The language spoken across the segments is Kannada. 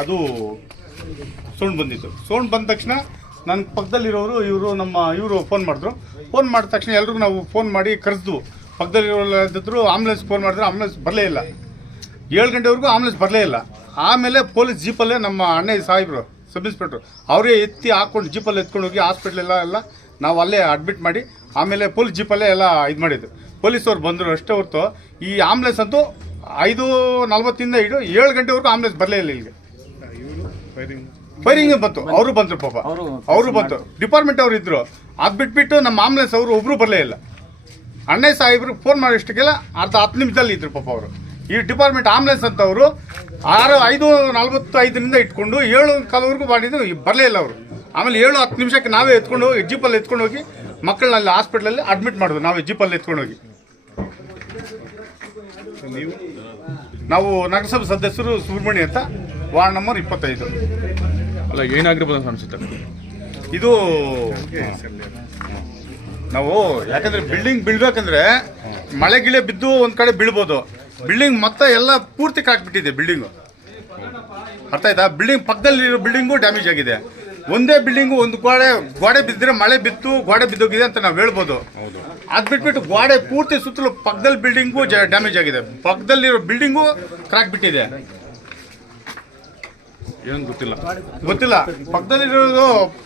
ಅದು ಸೌಂಡ್ ಬಂದಿತ್ತು. ಸೌಂಡ್ ಬಂದ ತಕ್ಷಣ ನನ್ನ ಪಕ್ಕದಲ್ಲಿರೋರು ಇವರು ಫೋನ್ ಮಾಡಿದ್ರು. ಫೋನ್ ಮಾಡಿದ ತಕ್ಷಣ ಎಲ್ರಿಗೂ ನಾವು ಫೋನ್ ಮಾಡಿ ಕರೆಸಿದ್ವು. ಪಕ್ಕದಲ್ಲಿರೋರು ಆಂಬುಲೆನ್ಸ್ ಫೋನ್ ಮಾಡಿದ್ರೆ ಆಂಬುಲೆನ್ಸ್ ಬರಲೇ ಇಲ್ಲ. 7 ಗಂಟೆವರೆಗೂ ಆಂಬುಲೆನ್ಸ್ ಬರಲೇ ಇಲ್ಲ. ಆಮೇಲೆ ಪೊಲೀಸ್ ಜೀಪಲ್ಲೇ ನಮ್ಮ ಅಣ್ಣ ಸಾಹೇಬರು ಸಬ್ ಇನ್ಸ್ಪೆಕ್ಟ್ರು ಅವರೇ ಎತ್ತಿ ಹಾಕ್ಕೊಂಡು ಜೀಪಲ್ಲಿ ಎತ್ಕೊಂಡು ಹೋಗಿ ಹಾಸ್ಪಿಟ್ಲೆಲ್ಲ ನಾವು ಅಲ್ಲೇ ಅಡ್ಮಿಟ್ ಮಾಡಿ ಆಮೇಲೆ ಪೊಲೀಸ್ ಜೀಪಲ್ಲೇ ಎಲ್ಲ ಇದು ಮಾಡಿದ್ದು. ಪೊಲೀಸವ್ರು ಬಂದರು ಅಷ್ಟೇ ಹೊರತು ಈ ಆಂಬುಲೆನ್ಸ್ ಅಂತೂ 5:40 ಹಿಡಿದು 7 ಗಂಟೆವರೆಗೂ ಆಂಬುಲೆನ್ಸ್ ಬರಲೇ ಇಲ್ಲ. ಇಲ್ಲಿಗೆ ಫೈರಿಂಗ್ ಬಂತು. ಅವರು ಬಂದರು, ಪಾಪ ಅವರು ಬಂತು, ಡಿಪಾರ್ಟ್ಮೆಂಟ್ ಅವರು ಇದ್ರು. ಅದು ಬಿಟ್ಬಿಟ್ಟು ನಮ್ಮ ಆಂಬುಲೆನ್ಸ್ ಅವರು ಒಬ್ಬರು ಬರಲೇ ಇಲ್ಲ. ಅಣ್ಣ ಸಾಹೇಬ್ರಿಗೆ ಫೋನ್ ಮಾಡೋಷ್ಟಕ್ಕೆಲ್ಲ 10 ನಿಮಿಷದಲ್ಲಿ ಇದ್ರು ಪಾಪ ಅವರು. ಈ ಡಿಪಾರ್ಟ್ಮೆಂಟ್ ಆಂಬುಲೆನ್ಸ್ ಅಂತ ಅವರು 5:45 ಇಟ್ಕೊಂಡು 7:15ವರೆಗೂ ಮಾಡಿದ್ದು ಬರಲೇ ಇಲ್ಲ ಅವರು. ಆಮೇಲೆ 7-10 ನಿಮಿಷಕ್ಕೆ ನಾವೇ ಎತ್ಕೊಂಡು ಹೋಗಿ ಜೀಪಲ್ಲಿ ಎತ್ಕೊಂಡು ಹೋಗಿ ಮಕ್ಕಳನ್ನ ಅಲ್ಲಿ ಹಾಸ್ಪಿಟ್ಲಲ್ಲಿ ಅಡ್ಮಿಟ್ ಮಾಡಿದ್ವಿ. ನಾವೇ ಜೀಪಲ್ಲಿ ಎತ್ಕೊಂಡು ಹೋಗಿ. ನಾವು ನಗರಸಭೆ ಸದಸ್ಯರು ಸುಬ್ರಹ್ಮಣ್ಯ ಅಂತ, ವಾರ್ಡ್ ನಂಬರ್ 25. ಅಲ್ಲ, ಏನಾಗಿರ್ಬೋದು ಅಂತ ಅನ್ಸುತ್ತೆ ಇದು. ನಾವು ಯಾಕಂದ್ರೆ ಬಿಲ್ಡಿಂಗ್ ಬೀಳ್ಬೇಕಂದ್ರೆ ಮಳೆ ಗಿಳೆ ಬಿದ್ದು ಒಂದ್ ಕಡೆ ಬೀಳ್ಬೋದು. ಬಿಲ್ಡಿಂಗ್ ಮತ್ತೆ ಎಲ್ಲ ಪೂರ್ತಿ ಕಾಕ್ಬಿಟ್ಟಿದೆ ಬಿಲ್ಡಿಂಗು. ಅರ್ಥ ಆಯ್ತಾ? ಬಿಲ್ಡಿಂಗ್ ಪಕ್ಕದಲ್ಲಿರೋ ಬಿಲ್ಡಿಂಗು ಡ್ಯಾಮೇಜ್ ಆಗಿದೆ. ಒಂದೇ ಬಿಲ್ಡಿಂಗು ಒಂದು ಗೋಡೆ ಬಿದ್ದರೆ ಮಳೆ ಬಿತ್ತು ಗೋಡೆ ಬಿದ್ದೋಗಿದೆ ಅಂತ ನಾವು ಹೇಳ್ಬೋದು. ಅದು ಬಿಟ್ಬಿಟ್ಟು ಗೋಡೆ ಪೂರ್ತಿ ಸುತ್ತಲೂ ಪಕ್ಕದಲ್ಲಿ ಬಿಲ್ಡಿಂಗು ಡ್ಯಾಮೇಜ್ ಆಗಿದೆ. ಪಕ್ಕದಲ್ಲಿರೋ ಬಿಲ್ಡಿಂಗು ಕ್ರಾಕ್ ಬಿಟ್ಟಿದೆ. ಏನು ಗೊತ್ತಿಲ್ಲ.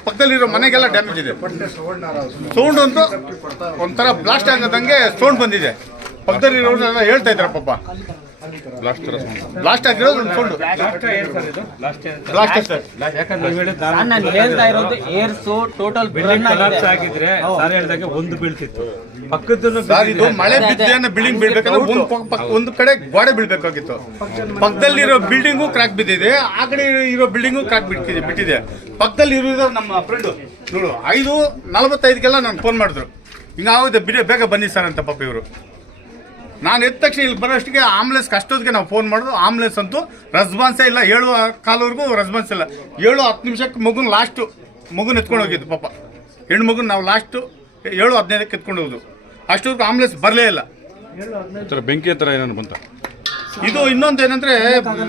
ಪಕ್ಕದಲ್ಲಿರೋ ಮನೆಗೆಲ್ಲ ಡ್ಯಾಮೇಜ್ ಇದೆ. ಸೌಂಡ್ ಅಂತೂ ಒಂಥರ ಬ್ಲಾಸ್ಟ್ ಆಗದಂಗೆ ಸೌಂಡ್ ಬಂದಿದೆ. ಪಕ್ಕದಲ್ಲಿರೋರೆಲ್ಲ ಹೇಳ್ತಾ ಇದ್ದಾರೆ ಪಾಪ, ಬ್ಲಾಸ್ಟ್ ಆಗಿರೋದು ಒಂದು ಸೌಂಡ್. ಬ್ಲಾಸ್ಟ್ ಸರ್, ನಾನು ಹೇಳ್ತಾ ಇರೋದು ಏರ್ಸು ಟೋಟಲ್ ಕೊಲಾಪ್ಸ್ ಆಗಿದ್ರೆ ಸರ್ ಹೇಳ್ದಾಗೆ ಒಂದು ಬೀಳ್ತಿತ್ತು. ಪಕ್ಕದ ಸರ್ ಇದು ಮಳೆ ಬಿದ್ದೇನೆ ಬಿಲ್ಡಿಂಗ್ ಬೀಳ್ಬೇಕಂದ್ರೆ ಒಂದು ಕಡೆ ಗೋಡೆ ಬೀಳ್ಬೇಕಾಗಿತ್ತು. ಪಕ್ಕದಲ್ಲಿರೋ ಬಿಲ್ಡಿಂಗು ಕ್ರಾಕ್ ಬಿದ್ದಿದೆ, ಆ ಕಡೆ ಇರೋ ಬಿಲ್ಡಿಂಗು ಕ್ರಾಕ್ ಬಿಟ್ಟಿದೆ. ಪಕ್ಕದಲ್ಲಿ ಇರೋದು ನಮ್ಮ ಫ್ರೆಂಡು ನೋಡು 5:45 ನನಗೆ ಫೋನ್ ಮಾಡಿದ್ರು, ಹಿಂಗಾಗುತ್ತೆ ಬೇಗ ಬನ್ನಿ ಸರ್ ಅಂತ. ಪಾಪ ಇವರು ನಾನು ಎದ್ದ ತಕ್ಷಣ ಇಲ್ಲಿ ಬರೋಷ್ಟಿಗೆ ಆಂಬುಲೆನ್ಸ್ ಅಷ್ಟೊತ್ತಿಗೆ ನಾವು ಫೋನ್ ಮಾಡೋದು. ಆಂಬುಲೆನ್ಸ್ ಅಂತೂ ರೆಸ್ಪಾನ್ಸೇ ಇಲ್ಲ. 7:15ವರೆಗೂ ರೆಸ್ಪಾನ್ಸ್ ಇಲ್ಲ. 7:10 ನಿಮಿಷಕ್ಕೆ ಮಗುನ ಎತ್ಕೊಂಡು ಹೋಗಿದ್ದು ಪಾಪ. ಹೆಣ್ಣು ಮಗುನ ನಾವು ಲಾಸ್ಟು 7:15ಕ್ಕೆ ಎತ್ಕೊಂಡು ಹೋಗೋದು. ಅಷ್ಟೊತ್ತಿಗೆ ಆಂಬುಲೆನ್ಸ್ ಬರಲೇ ಇಲ್ಲ. ಬೆಂಕಿ ಹತ್ರ ಏನಾದ್ರು ಬಂತ? ಇದು ಇನ್ನೊಂದು ಏನಂದ್ರೆ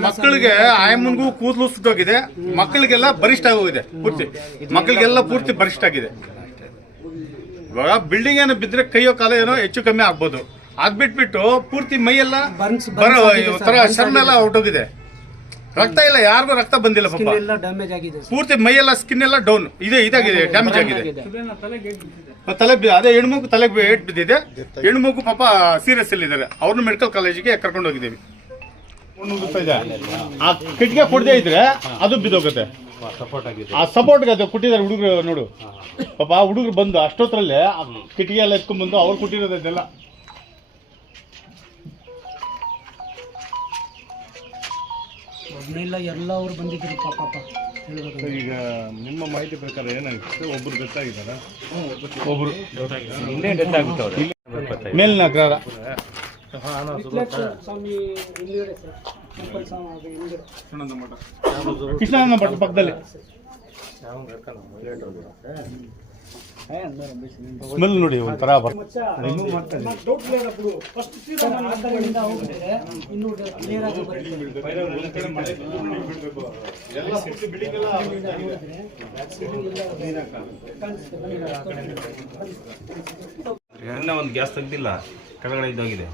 ಮಕ್ಕಳಿಗೆ ಆಯಮ್ಮನಿಗೂ ಕೂದಲು ಸುತ್ತೋಗಿದೆ. ಮಕ್ಕಳಿಗೆಲ್ಲ ಬರಿಷ್ಠ ಆಗೋಗಿದೆ ಪೂರ್ತಿ. ಮಕ್ಕಳಿಗೆಲ್ಲ ಪೂರ್ತಿ ಬರಿಷ್ಠ ಆಗಿದೆ. ಇವಾಗ ಬಿಲ್ಡಿಂಗ್ ಏನೋ ಬಿದ್ದರೆ ಕೈಯೋ ಕಾಲ ಏನೋ ಹೆಚ್ಚು ಕಮ್ಮಿ ಆಗ್ಬೋದು. ಅದ್ ಬಿಟ್ಬಿಟ್ಟು ಪೂರ್ತಿ ಮೈಯೆಲ್ಲ ಶರ್ಮ ಎಲ್ಲ ಹೊರಟೋಗಿದೆ. ರಕ್ತ ಇಲ್ಲ, ಯಾರಿಗೂ ರಕ್ತ ಬಂದಿಲ್ಲ ಪಾಪ. ಪೂರ್ತಿ ಮೈಯೆಲ್ಲ ಸ್ಕಿನ್ ಎಲ್ಲ ಡೌನ್ ಇದಾಗಿದೆ, ಡ್ಯಾಮೇಜ್ ಆಗಿದೆ. ಅದೇ ಹೆಣ್ಮಗು ತಲೆಗೆ ಏಟ್ ಬಿದ್ದಿದೆ. ಹೆಣ್ಮಗು ಪಾಪ ಸೀರಿಯಸ್ ಅಲ್ಲಿ ಇದ್ದಾರೆ. ಅವ್ರನ್ನ ಮೆಡಿಕಲ್ ಕಾಲೇಜಿಗೆ ಕರ್ಕೊಂಡು ಹೋಗಿದ್ದೀವಿ. ಆ ಕಿಟ್ಗೆ ಕೊಡದೇ ಇದ್ರೆ ಅದು ಬಿದ್ದೋಗುತ್ತೆ. ಆ ಸಪೋರ್ಟ್ಗೆ ಅದು ಕೊಟ್ಟಿದ್ದಾರೆ ಹುಡುಗರು ನೋಡು ಪಾಪ. ಆ ಹುಡುಗರು ಬಂದು ಅಷ್ಟೊತ್ತರಲ್ಲೇ ಕಿಟಿಗೆ ಎಲ್ಲ ಎತ್ಕೊಂಡ್ ಬಂದು ಅವ್ರು ಕೊಟ್ಟಿರೋದೆಲ್ಲ. ಎಲ್ಲ ಅವ್ರು ಬಂದಿದ್ರು ಪಾಪ. ಈಗ ನಿಮ್ಮ ಮಾಹಿತಿ ಪ್ರಕಾರ ಏನಾಗುತ್ತೆ? ಒಬ್ರು ಗೊತ್ತಾಗಿದ್ದಾರ? ಒಬ್ರು ಡೆತ್ ಆಗುತ್ತೆ. ಮೇಲಿನ ಅಗ್ರಹಾರ ಕೃಷ್ಣನ ಮಠ ಪಕ್ಕದಲ್ಲಿ. ಸ್ಮೆಲ್ ನೋಡಿ ಒಂಥರ ಒಂದು ಗ್ಯಾಸ್ ತೆಗ್ದಿಲ್ಲ, ಕೆಳಗಡೆ ಇದಾಗಿದೆ.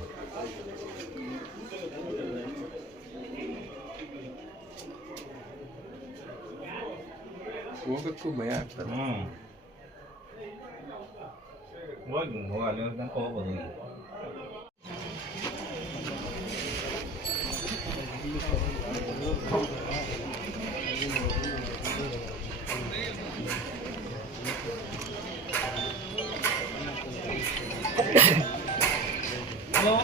ಹೋಗಕ್ಕೂ ಭಯ ಆಗ್ತದೆ. ಅಲ್ಲಿ ತನಕ ಹೋಗ್ಬೋದು. ಹಲೋ